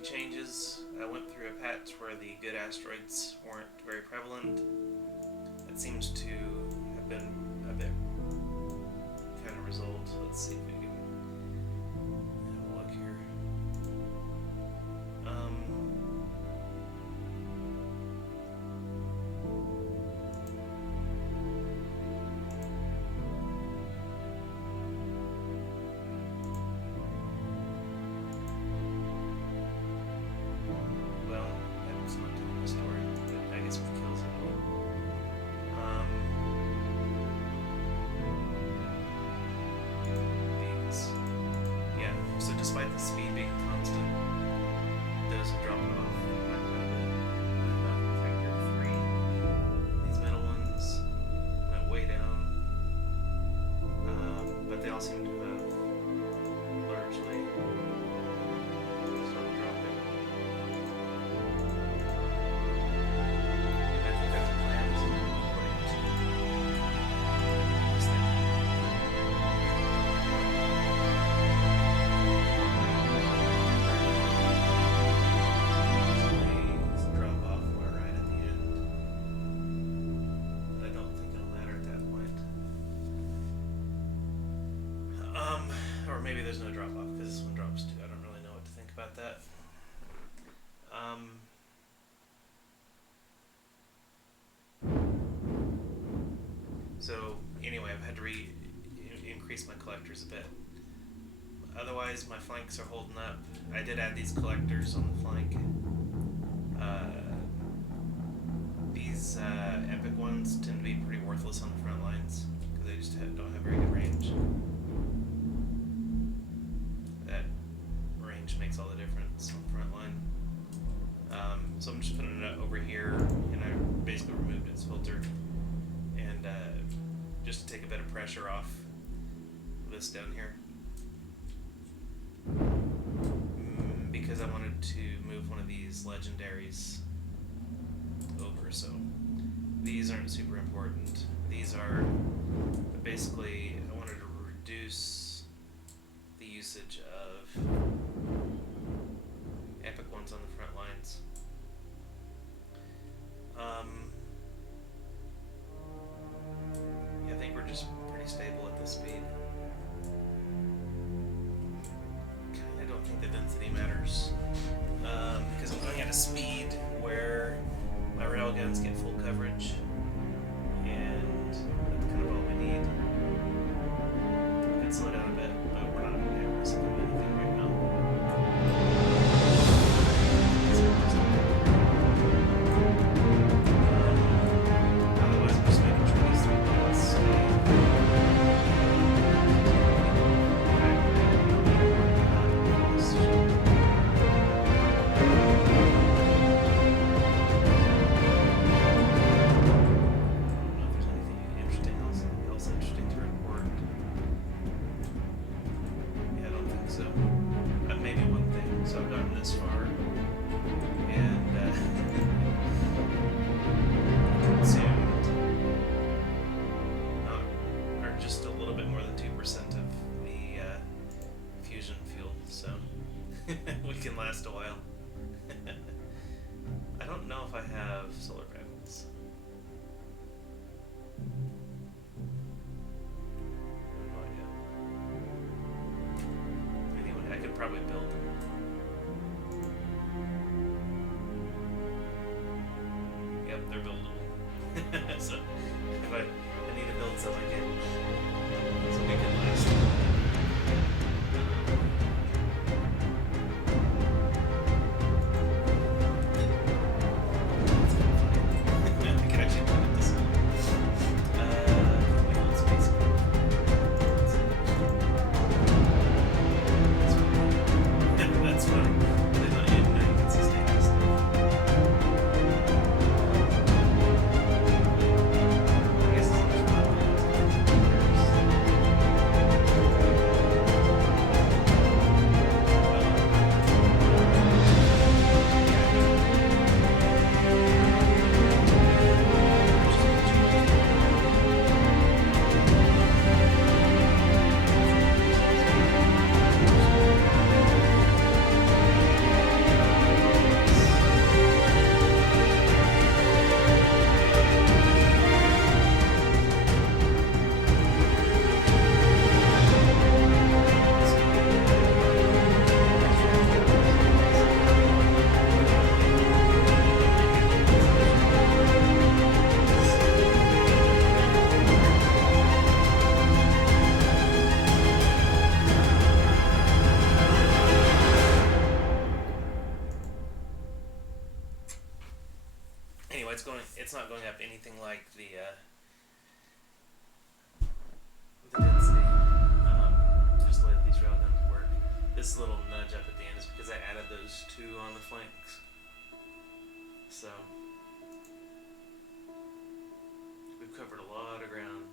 few changes. I went through a patch where the good asteroids weren't very prevalent. It seems to have been a bit kind of resolved. Let's see if we can have a look here. Well, that's not telling the story, but I guess with kills it will. These. Yeah, so despite the speed being constant, those have dropped off by quite a bit. Factor of 3. These middle ones went way down. But they all seem to have largely stopped dropping. And I think that's a plan according to this thing. Usually drop off right at the end. But I don't think it'll matter at that point. Or maybe there's no drop off because this one drops too. I don't really know what to think about that. So anyway, I've had to increase my collectors a bit. Otherwise, my flanks are holding up. I did add these collectors on the flank. These epic ones tend to be pretty worthless on the front lines because they just don't have very good range. That range makes all the difference on the front line. So I'm just putting it over here, and I basically removed its filter, and just to take a bit of pressure off this down here, because I wanted to move one of these legendaries over. So these aren't super important. These are basically, I wanted to reduce the usage of epic ones on the front lines. Yeah, I think we're just pretty stable at this speed. I don't think the density matters, because I'm going at a speed where my railguns get full coverage, and that's kind of all we need. We can slow down a bit, but we're not at risk of anything right now. Otherwise, I'm just making sure these 3 bullets stay. We can last a while. I don't know if I have solar panels. No idea. Anyway, I could probably build them. Yep, they're buildable. So if I need to build some, I can. So we can last. anyway, it's not going up anything like the density. Just the way that these railguns work. This little nudge up at the end is because I added those two on the flanks. So we've covered a lot of ground.